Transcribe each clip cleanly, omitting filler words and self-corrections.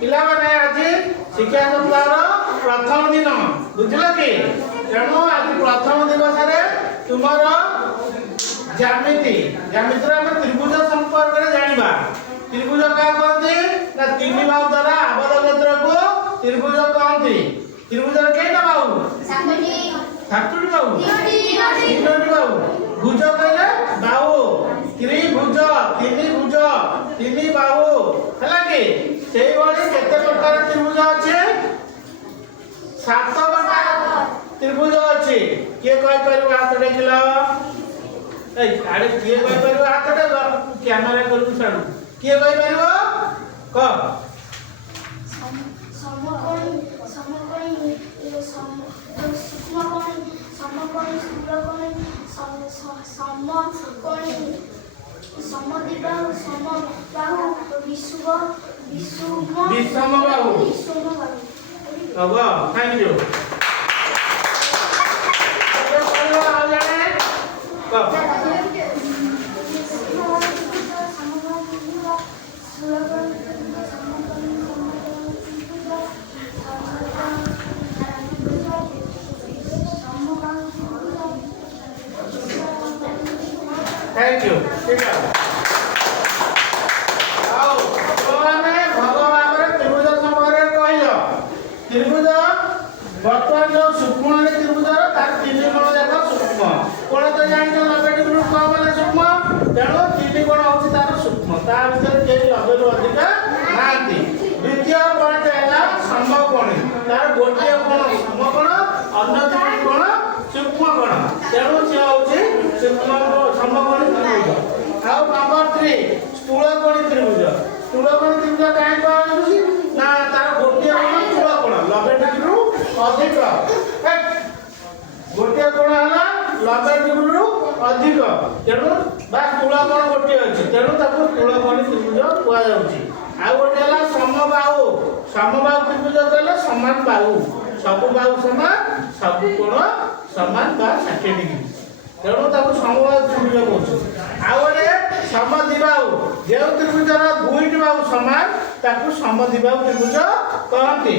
पिला माने आज शिक्षा सप्ताहर प्रथम दिन बुझल कि तेणु आज प्रथम दिवस रे तुमर ज्यामिति ज्यामिति रे हम त्रिभुज संपर्क रे जानिबा त्रिभुज का कहते ना तीन बाहु द्वारा आबद्ध क्षेत्र को त्रिभुज कहते त्रिभुज रे केटा बाहु सातटी बाहु तीनटी बाहु भुज कहले बाहु त्रिभुज तीन बाहु हला कि सेही भली केते प्रकार त्रिभुज अछि 7 प्रकार त्रिभुज अछि के कहि परिबो हाथ देखिलो ए आड़े के कहि परिबो हाथ दे कैमरा करू छाडू के कहि परिबो क समकोणी सूक्ष्मकोणी समकोणी स्थूलकोणी समकोणी समद्विबाहु समबाहु विषमबाहु अब थैंक यू थैंक यू ठीक है आओ तो हमें भगवान रे त्रिभुज संपर्क कहियो त्रिभुज वर्तमान जो सूक्ष्म त्रिभुज तार तीन कोण जाक सूक्ष्म कोण तो जानि जो 90 डिग्री को माने सूक्ष्म तेणु तीन कोण होछि तार सूक्ष्म ता भीतर के 90 रु अधिक नांती द्वितीय कोण हैला समकोणी तार गोटिए कोण समकोण अन्य दुई कोण सूक्ष्म कोण तेणु से होछि सूक्ष्म समकोणी त्रिभुज आउ नंबर 3 स्थूलकोणी त्रिभुज स्थूलकोणी त्रिभुज काहे कहउछि ना तार गोटिए कोण स्थूलकोण 90 डिग्री रु अधिक गोटिए कोण हला 90 डिग्री रु अधिक तेणु बा स्थूलकोण गोटिए अछि तेणु ताको स्थूलकोणी त्रिभुज कुआ जाउछि आउ गोटे हला समबाहु त्रिभुज कहले समान बाहु सब बाहु समान सब कोण समान बा 60 डिग्री तेणु ताको समबाहु त्रिभुज कहउछि आउ गोटे समद्विबाहु जे त्रिभुजर दुईटी बाहु समान ताको समद्विबाहु त्रिभुज कहନ୍ତି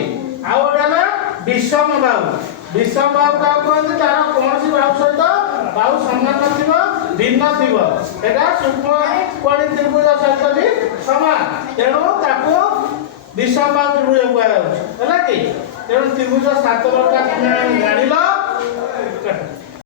आउ गोटे हला विषम बाहु का कहନ୍ତି तार कोनसी बाहु सहित बाहु समान नथिबो भिन्न थिबो एटा सूक्ष्म कोणी त्रिभुज सहित भी समान तेणु ताको विषम बाहु त्रिभुज कहउछि हला कि तेणु त्रिभुज 7 प्रकार तुमे जानिलो